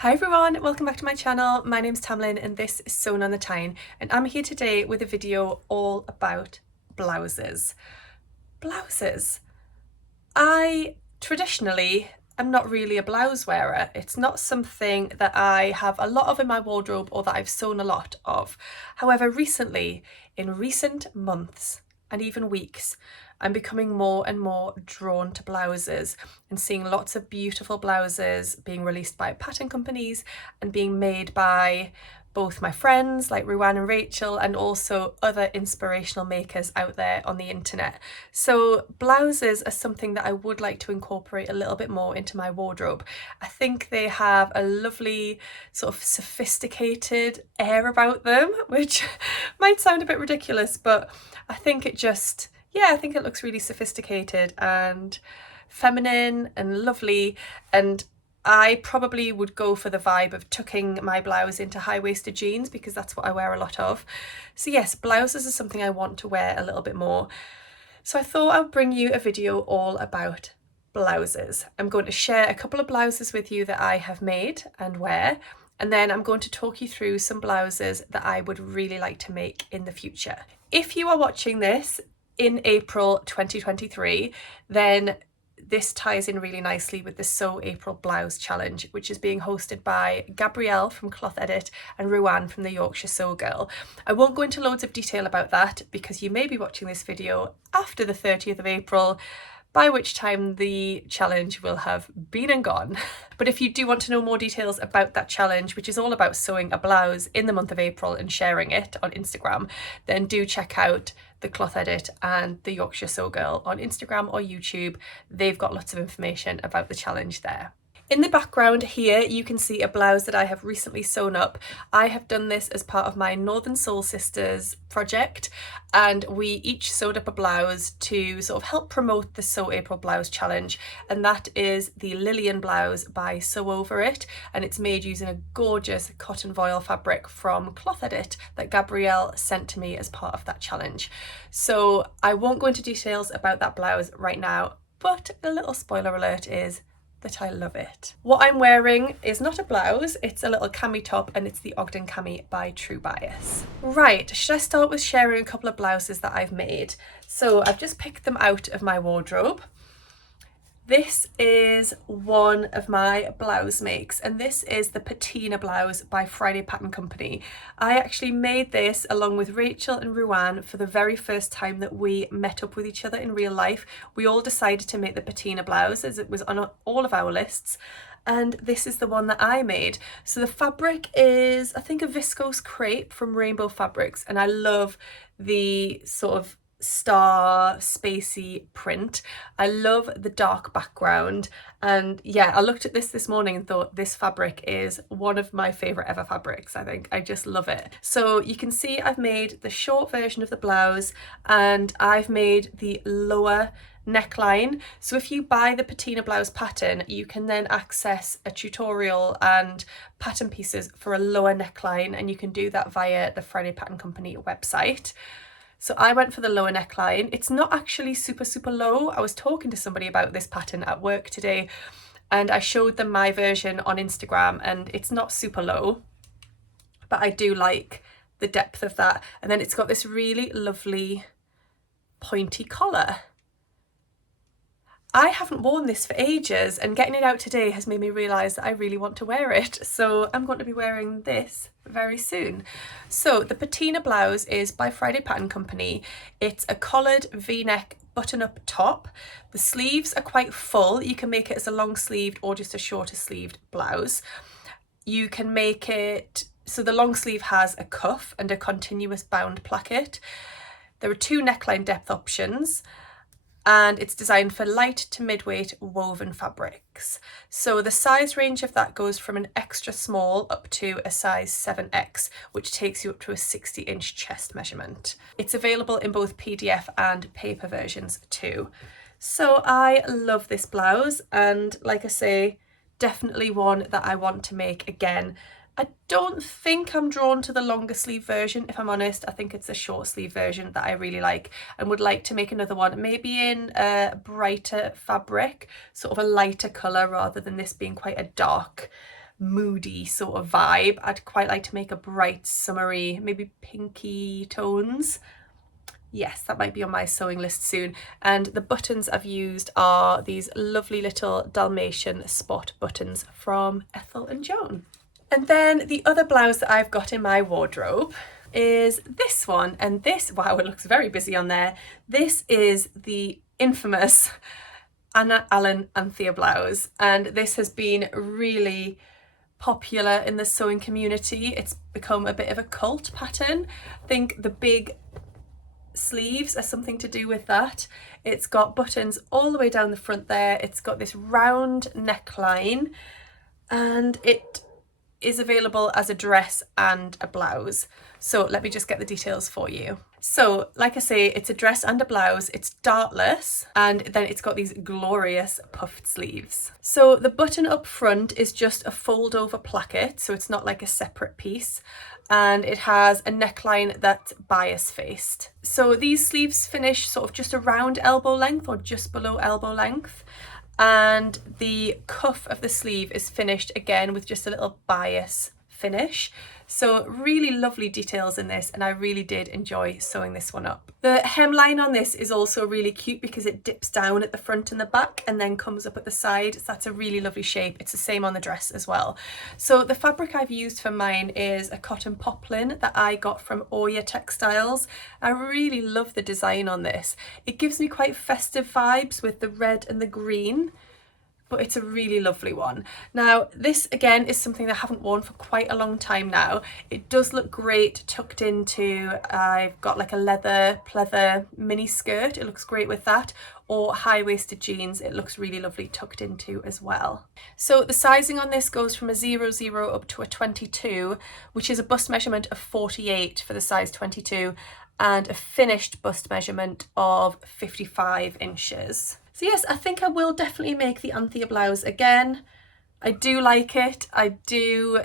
Hi everyone, welcome back to my channel. My name's Tamlyn and this is Sewn on the Tyne, and I'm here today with a video all about blouses. Blouses. I traditionally am not really a blouse wearer. It's not something that I have a lot of in my wardrobe or that I've sewn a lot of. However, recently, in recent months and even weeks, I'm becoming more and more drawn to blouses and seeing lots of beautiful blouses being released by pattern companies and being made by both my friends like Ruan and Rachel and also other inspirational makers out there on the internet. So blouses are something that I would like to incorporate a little bit more into my wardrobe. I think they have a lovely sort of sophisticated air about them, which might sound a bit ridiculous, but I think it just, I think it looks really sophisticated and feminine and lovely, and I probably would go for the vibe of tucking my blouse into high-waisted jeans because that's what I wear a lot of. So yes, blouses are something I want to wear a little bit more. So I thought I'd bring you a video all about blouses. I'm going to share a couple of blouses with you that I have made and wear, and then I'm going to talk you through some blouses that I would really like to make in the future. If you are watching this in April 2023, then this ties in really nicely with the Sew April Blouse Challenge, which is being hosted by Gabrielle from Cloth Edit and Ruan from the Yorkshire Sew Girl. I won't go into loads of detail about that because you may be watching this video after the 30th of April, by which time the challenge will have been and gone. But if you do want to know more details about that challenge, which is all about sewing a blouse in the month of April and sharing it on Instagram, then do check out the Cloth Edit and the Yorkshire Sew Girl on Instagram or YouTube. They've got lots of information about the challenge there. In the background here, you can see a blouse that I have recently sewn up. I have done this as part of my Northern Soul Sisters project, and we each sewed up a blouse to sort of help promote the Sew April Blouse Challenge, and that is the Lillian blouse by Sew Over It, and it's made using a gorgeous cotton voile fabric from Cloth Edit that Gabrielle sent to me as part of that challenge. So I won't go into details about that blouse right now, but a little spoiler alert is that I love it. What I'm wearing is not a blouse, it's a little cami top, and it's the Ogden Cami by True Bias. Right, should I start with sharing a couple of blouses that I've made? So I've just picked them out of my wardrobe. This is one of my blouse makes, and this is the Patina blouse by Friday Pattern Company. I actually made this along with Rachel and Ruan for the very first time that we met up with each other in real life. We all decided to make the Patina blouse as it was on all of our lists, and this is the one that I made. So the fabric is, I think, a viscose crepe from Rainbow Fabrics, and I love the sort of star spacey print. I love the dark background, and yeah, I looked at this morning and thought this fabric is one of my favorite ever fabrics. I think I just love it. So you can see I've made the short version of the blouse and I've made the lower neckline. So if you buy the Patina blouse pattern, you can then access a tutorial and pattern pieces for a lower neckline, and you can do that via the Friday Pattern Company website. So I went for the lower neckline. It's not actually super low. I was talking to somebody about this pattern at work today and I showed them my version on Instagram, and it's not super low, but I do like the depth of that. And then it's got this really lovely pointy collar. I haven't worn this for ages, and getting it out today has made me realise that I really want to wear it. So I'm going to be wearing this very soon. So the Patina blouse is by Friday Pattern Company. It's a collared V-neck button-up top. The sleeves are quite full. You can make it as a long sleeved or just a shorter sleeved blouse. You can make it so the long sleeve has a cuff and a continuous bound placket. There are two neckline depth options, and it's designed for light to mid-weight woven fabrics. So the size range of that goes from an extra small up to a size 7X, which takes you up to a 60-inch chest measurement. It's available in both PDF and paper versions too. So I love this blouse, and like I say, definitely one that I want to make again. I don't think I'm drawn to the longer sleeve version, if I'm honest. I think it's a short sleeve version that I really like and would like to make another one, maybe in a brighter fabric, sort of a lighter colour rather than this being quite a dark moody sort of vibe. I'd quite like to make a bright, summery, maybe pinky tones. Yes, that might be on my sewing list soon. And the buttons I've used are these lovely little Dalmatian spot buttons from Ethel and Joan. And then the other blouse that I've got in my wardrobe is this one. And this, wow, it looks very busy on there. This is the infamous Anna Allen Anthea blouse. And this has been really popular in the sewing community. It's become a bit of a cult pattern. I think the big sleeves are something to do with that. It's got buttons all the way down the front there. It's got this round neckline, and it is available as a dress and a blouse. So let me just get the details for you. So like I say, it's a dress and a blouse. It's dartless, and then it's got these glorious puffed sleeves. So the button up front is just a fold over placket, so it's not like a separate piece, and it has a neckline that's bias faced. So these sleeves finish sort of just around elbow length or just below elbow length, and the cuff of the sleeve is finished again with just a little bias finish. So really lovely details in this, and I really did enjoy sewing this one up. The hemline on this is also really cute because it dips down at the front and the back and then comes up at the side. So that's a really lovely shape. It's the same on the dress as well. So the fabric I've used for mine is a cotton poplin that I got from Oya Textiles. I really love the design on this. It gives me quite festive vibes with the red and the green, but it's a really lovely one. Now, this again is something that I haven't worn for quite a long time now. It does look great tucked into, I've got like a leather pleather mini skirt. It looks great with that, or high-waisted jeans. It looks really lovely tucked into as well. So the sizing on this goes from a 00 up to a 22, which is a bust measurement of 48 for the size 22, and a finished bust measurement of 55 inches. So yes, I think I will definitely make the Anthea blouse again. I do like it. I do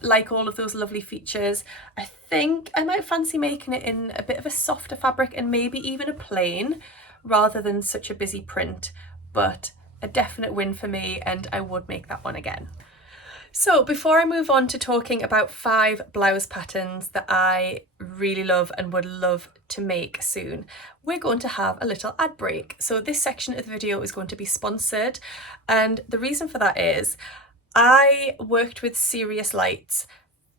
like all of those lovely features. I think I might fancy making it in a bit of a softer fabric and maybe even a plain rather than such a busy print, but a definite win for me, and I would make that one again. So before I move on to talking about 5 blouse patterns that I really love and would love to make soon, we're going to have a little ad break. So this section of the video is going to be sponsored, and the reason for that is I worked with Serious Lights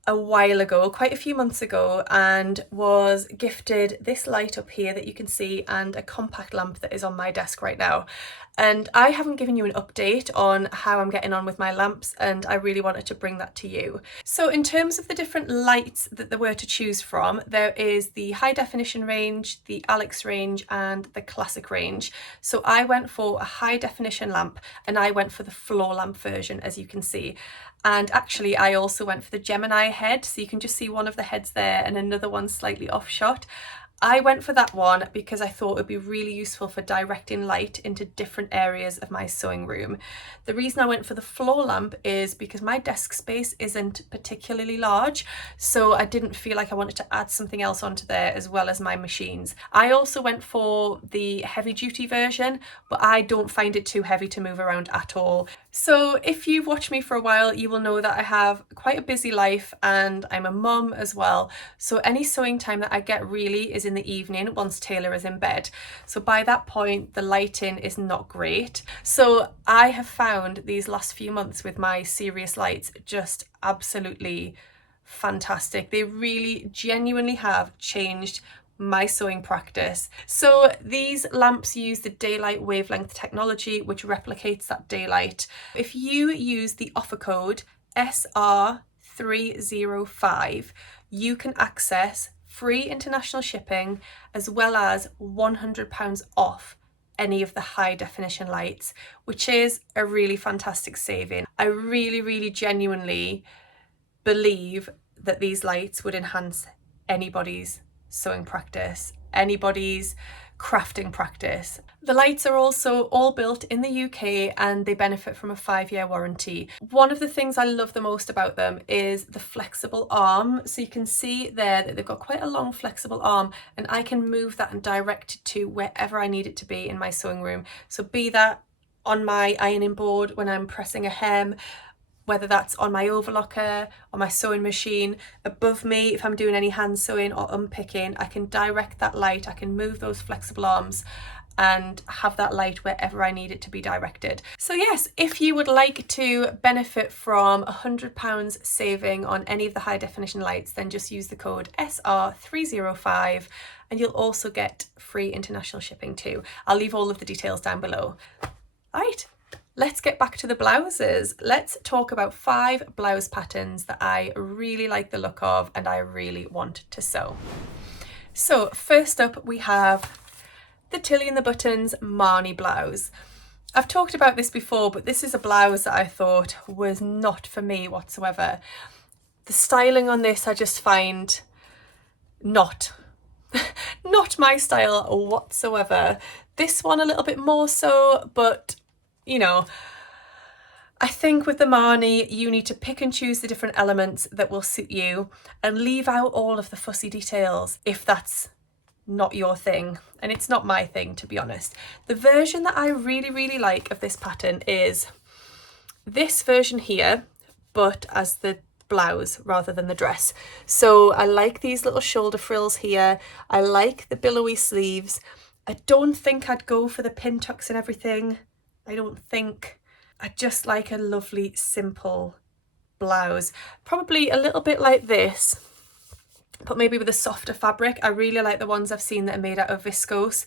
a while ago, quite a few months ago, and was gifted this light up here that you can see and a compact lamp that is on my desk right now. And I haven't given you an update on how I'm getting on with my lamps, and I really wanted to bring that to you. So in terms of the different lights that there were to choose from, there is the high definition range, the Alex range, and the classic range. So I went for a high definition lamp, and I went for the floor lamp version, as you can see. And actually I also went for the Gemini head, so you can just see one of the heads there and another one slightly off shot. I went for that one because I thought it would be really useful for directing light into different areas of my sewing room. The reason I went for the floor lamp is because my desk space isn't particularly large, so I didn't feel like I wanted to add something else onto there as well as my machines. I also went for the heavy duty version, but I don't find it too heavy to move around at all. So if you've watched me for a while, you will know that I have quite a busy life and I'm a mum as well. So any sewing time that I get really is in the evening once Taylor is in bed. So by that point, the lighting is not great. So I have found these last few months with my Serious Lights just absolutely fantastic. They really genuinely have changed my sewing practice. So these lamps use the daylight wavelength technology, which replicates that daylight. If you use the offer code SR305, you can access free international shipping as well as £100 off any of the high definition lights, which is a really fantastic saving. I really genuinely believe that these lights would enhance anybody's sewing practice, anybody's crafting practice. The lights are also all built in the UK and they benefit from a 5-year warranty. One of the things I love the most about them is the flexible arm. So you can see there that they've got quite a long flexible arm, and I can move that and direct it to wherever I need it to be in my sewing room. So be that on my ironing board when I'm pressing a hem, whether that's on my overlocker, on my sewing machine, above me if I'm doing any hand sewing or unpicking. I can direct that light, I can move those flexible arms and have that light wherever I need it to be directed. So yes, if you would like to benefit from £100 saving on any of the high definition lights, then just use the code SR305 and you'll also get free international shipping too. I'll leave all of the details down below. All right, let's get back to the blouses. Let's talk about 5 blouse patterns that I really like the look of and I really want to sew. So first up we have the Tilly and the Buttons Marnie blouse. I've talked about this before, but this is a blouse that I thought was not for me whatsoever. The styling on this I just find not my style whatsoever. This one a little bit more so, but you know, I think with the Marnie you need to pick and choose the different elements that will suit you and leave out all of the fussy details if that's not your thing, and it's not my thing, to be honest. The version that I really like of this pattern is this version here, but as the blouse rather than the dress. So I like these little shoulder frills here, I like the billowy sleeves. I don't think I'd go for the pin tucks and everything, I don't think. I just like a lovely simple blouse, probably a little bit like this, but maybe with a softer fabric. I really like the ones I've seen that are made out of viscose.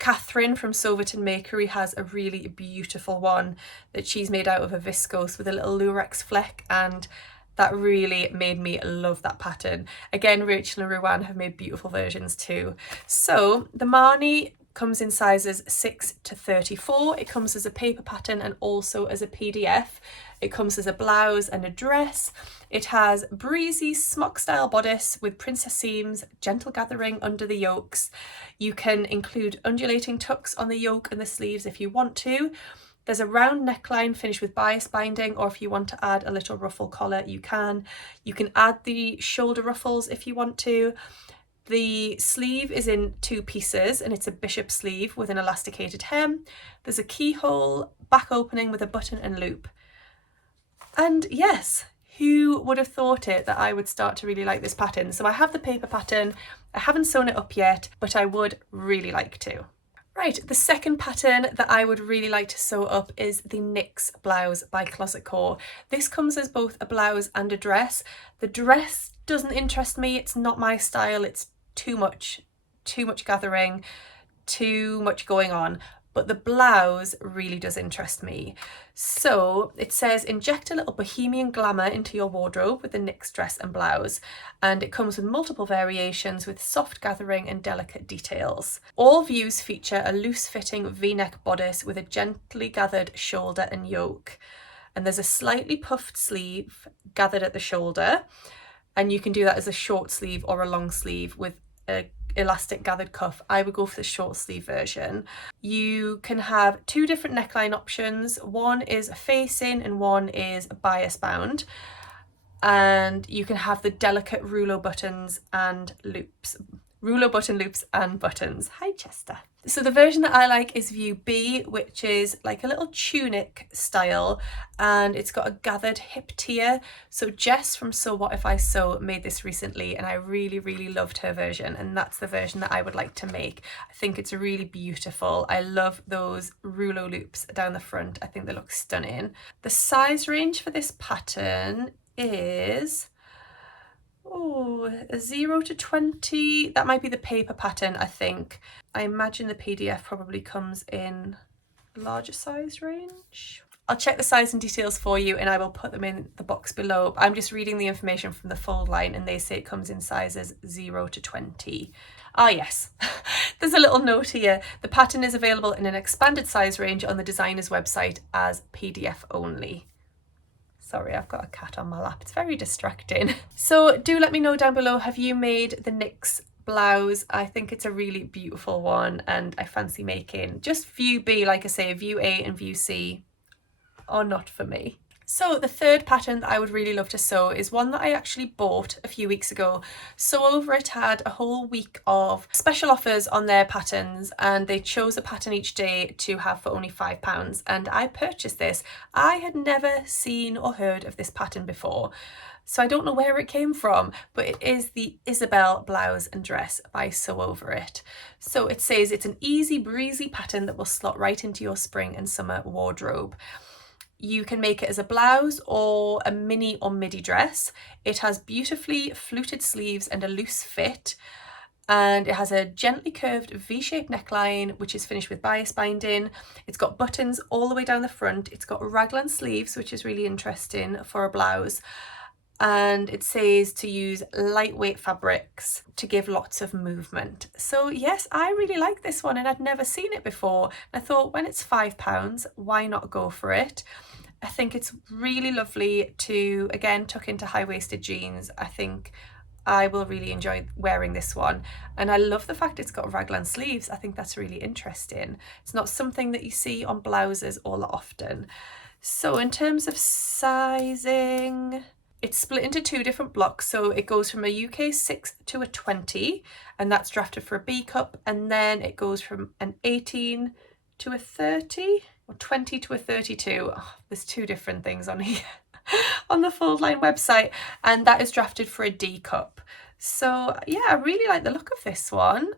Catherine from Soverton Makery has a really beautiful one that she's made out of a viscose with a little lurex fleck, and that really made me love that pattern. Again, Rachel and Ruan have made beautiful versions too. So the Marnie comes in sizes 6 to 34. It comes as a paper pattern and also as a PDF. It comes as a blouse and a dress. It has breezy smock style bodice with princess seams, gentle gathering under the yokes. You can include undulating tucks on the yoke and the sleeves if you want to. There's a round neckline finished with bias binding, or if you want to add a little ruffle collar, you can. You can add the shoulder ruffles if you want to. The sleeve is in 2 pieces and it's a bishop sleeve with an elasticated hem. There's a keyhole back opening with a button and loop. And yes, who would have thought it that I would start to really like this pattern? So I have the paper pattern, I haven't sewn it up yet, but I would really like to. Right, the second pattern that I would really like to sew up is the NYX blouse by Closet Core. This comes as both a blouse and a dress. The dress doesn't interest me, it's not my style, it's too much gathering, too much going on, but the blouse really does interest me. So it says inject a little bohemian glamour into your wardrobe with the NYX dress and blouse, and it comes with multiple variations with soft gathering and delicate details. All views feature a loose fitting v-neck bodice with a gently gathered shoulder and yoke, and there's a slightly puffed sleeve gathered at the shoulder, and you can do that as a short sleeve or a long sleeve with a elastic gathered cuff. I would go for the short sleeve version. You can have 2 different neckline options. One is facing and one is bias bound, and you can have the delicate rouleau buttons and loops. Rouleau button loops and buttons. Hi Chester. So the version that I like is view B, which is like a little tunic style, and it's got a gathered hip tier. So Jess from So What If I Sew made this recently and I really loved her version, and that's the version that I would like to make. I think it's really beautiful. I love those rouleau loops down the front. I think they look stunning. The size range for this pattern is 0 to 20. That might be the paper pattern, I think. I imagine the PDF probably comes in a larger size range. I'll check the size and details for you and I will put them in the box below. I'm just reading the information from the fold line and they say it comes in sizes 0 to 20. Ah yes, there's a little note here. The pattern is available in an expanded size range on the designer's website as PDF only. Sorry, I've got a cat on my lap. It's very distracting. So do let me know down below, have you made the NYX blouse? I think it's a really beautiful one and I fancy making. Just view B, like I say, view A and view C are not for me. So the third pattern that I would really love to sew is one that I actually bought a few weeks ago. Sew Over It had a whole week of special offers on their patterns, and they chose a pattern each day to have for only £5, and I purchased this. I had never seen or heard of this pattern before, so I don't know where it came from, but it is the Isabel blouse and dress by Sew Over It. So it says it's an easy breezy pattern that will slot right into your spring and summer wardrobe. You can make it as a blouse or a mini or midi dress. It has beautifully fluted sleeves and a loose fit, and it has a gently curved V-shaped neckline which is finished with bias binding. It's got buttons all the way down the front. It's got raglan sleeves, which is really interesting for a blouse, and it says to use lightweight fabrics to give lots of movement. So yes, I really like this one, and I'd never seen it before. I thought, when it's £5, why not go for it? I think it's really lovely to, again, tuck into high-waisted jeans. I think I will really enjoy wearing this one, and I love the fact it's got raglan sleeves. I think that's really interesting. It's not something that you see on blouses all that often. So in terms of sizing, it's split into two different blocks. So it goes from a UK 6 to a 20, and that's drafted for a B cup, and then it goes from an 18 to a 30, or 20 to a 32. Oh, there's two different things on here on the Fold Line website, and that is drafted for a D cup. So yeah, I really like the look of this one.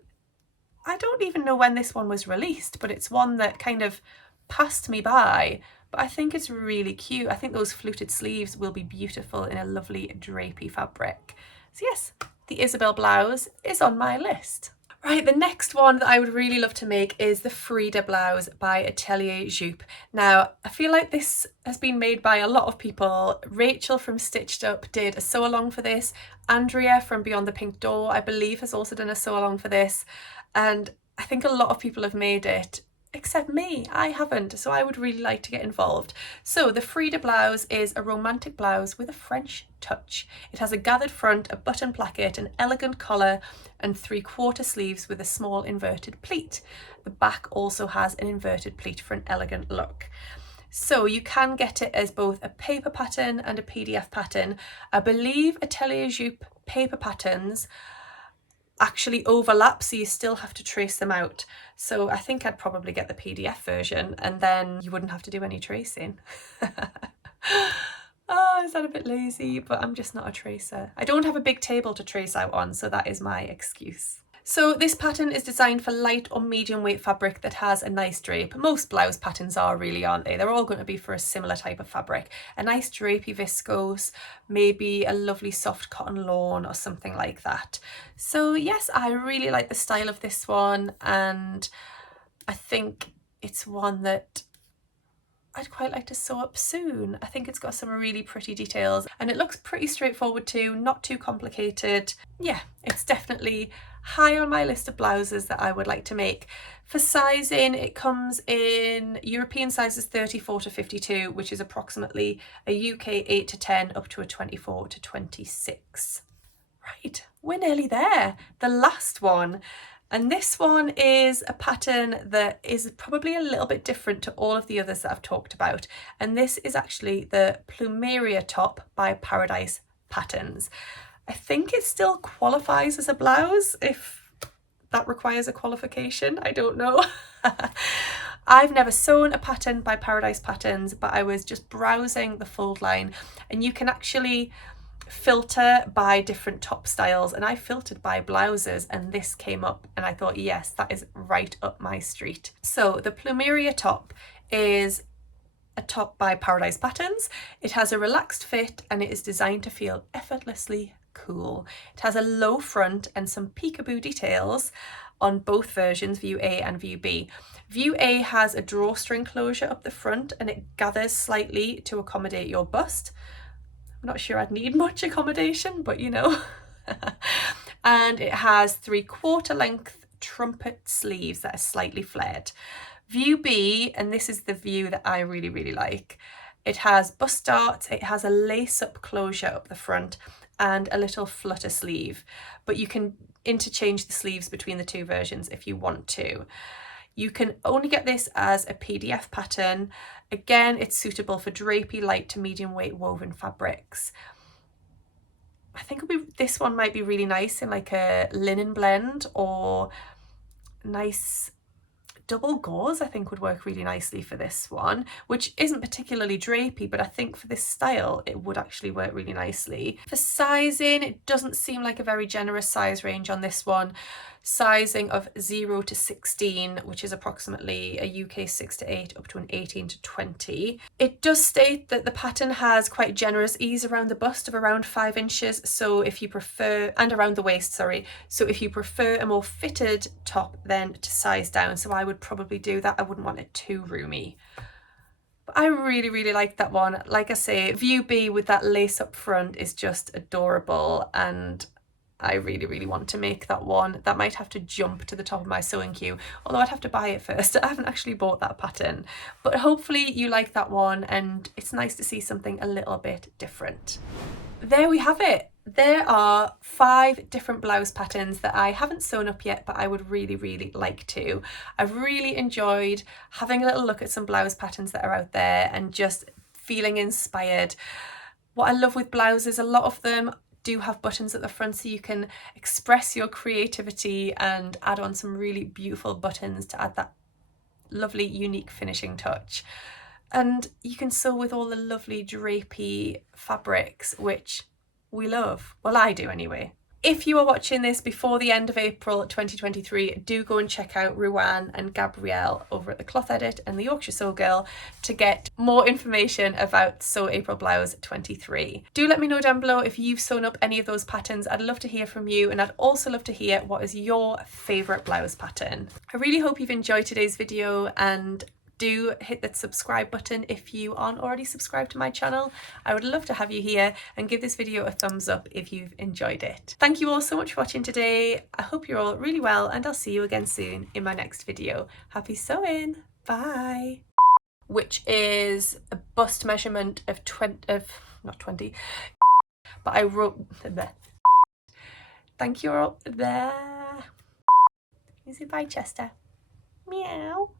I don't even know when this one was released, but it's one that kind of passed me by. But I think it's really cute. I think those fluted sleeves will be beautiful in a lovely drapey fabric. So yes, the Isabel blouse is on my list. Right, the next one that I would really love to make is the Frida blouse by Atelier Jupe. Now, I feel like this has been made by a lot of people. Rachel from Stitched Up did a sew along for this. Andrea from Beyond the Pink Door, I believe, has also done a sew along for this. And I think a lot of people have made it, except me. I haven't, so I would really like to get involved. So the Frida blouse is a romantic blouse with a French touch. It has a gathered front, a button placket, an elegant collar, and 3/4 sleeves with a small inverted pleat. The back also has an inverted pleat for an elegant look. So you can get it as both a paper pattern and a PDF pattern. I believe Atelier Jupe paper patterns actually overlap, so you still have to trace them out. So I think I'd probably get the PDF version, and then you wouldn't have to do any tracing. Oh, is that a bit lazy? But I'm just not a tracer. I don't have a big table to trace out on, so that is my excuse. So this pattern is designed for light or medium weight fabric that has a nice drape. Most blouse patterns are, really, aren't they? They're all going to be for a similar type of fabric. A nice drapey viscose, maybe a lovely soft cotton lawn or something like that. So yes, I really like the style of this one, and I think it's one that I'd quite like to sew up soon. I think it's got some really pretty details, and it looks pretty straightforward too, not too complicated. Yeah, it's definitely high on my list of blouses that I would like to make. For sizing, it comes in European sizes 34 to 52, which is approximately a UK 8 to 10 up to a 24 to 26. Right, we're nearly there. The last one. And this one is a pattern that is probably a little bit different to all of the others that I've talked about. And this is actually the Plumeria top by Paradise Patterns. I think it still qualifies as a blouse, if that requires a qualification. I don't know. I've never sewn a pattern by Paradise Patterns, but I was just browsing the Fold Line, and you can actually filter by different top styles, and I filtered by blouses, and this came up, and I thought, yes, that is right up my street. So the Plumeria top is a top by Paradise Patterns. It has a relaxed fit, and it is designed to feel effortlessly cool. It has a low front and some peekaboo details on both versions, View A and View B. View A has a drawstring closure up the front, and it gathers slightly to accommodate your bust. I'm not sure I'd need much accommodation, but you know. And it has 3/4 length trumpet sleeves that are slightly flared. View B, and this is the view that I really, really like. It has bust darts, it has a lace-up closure up the front, and a little flutter sleeve. But you can interchange the sleeves between the two versions if you want to. You can only get this as a PDF pattern. Again, it's suitable for drapey, light to medium weight woven fabrics. I think this one might be really nice in like a linen blend, or nice double gauze I think would work really nicely for this one, which isn't particularly drapey, but I think for this style it would actually work really nicely. For sizing, it doesn't seem like a very generous size range on this one. Sizing of 0 to 16, which is approximately a UK 6 to 8 up to an 18 to 20. It does state that the pattern has quite generous ease around the bust of around 5 inches, so if you prefer, and around the waist, sorry, so if you prefer a more fitted top, then to size down. So I would probably do that. I wouldn't want it too roomy. But I really like that one. Like I say, view B with that lace up front is just adorable, and I really want to make that one. That might have to jump to the top of my sewing queue, although I'd have to buy it first. I haven't actually bought that pattern, but hopefully you like that one, and it's nice to see something a little bit different. There we have it. There are 5 different blouse patterns that I haven't sewn up yet, but I would really like to. I've really enjoyed having a little look at some blouse patterns that are out there and just feeling inspired. What I love with blouses, a lot of them do have buttons at the front, so you can express your creativity and add on some really beautiful buttons to add that lovely unique finishing touch. And you can sew with all the lovely drapey fabrics, which we love. Well, I do anyway. If you are watching this before the end of April 2023, do go and check out Ruan and Gabrielle over at the Cloth Edit and the Yorkshire Sew Girl to get more information about Sew April Blouse 23. Do let me know down below if you've sewn up any of those patterns. I'd love to hear from you, and I'd also love to hear what is your favourite blouse pattern. I really hope you've enjoyed today's video, and do hit that subscribe button if you aren't already subscribed to my channel. I would love to have you here, and give this video a thumbs up if you've enjoyed it. Thank you all so much for watching today. I hope you're all really well, and I'll see you again soon in my next video. Happy sewing. Bye. Which is a bust measurement of not 20, but I wrote there. Thank you all there. You say bye, Chester. Meow.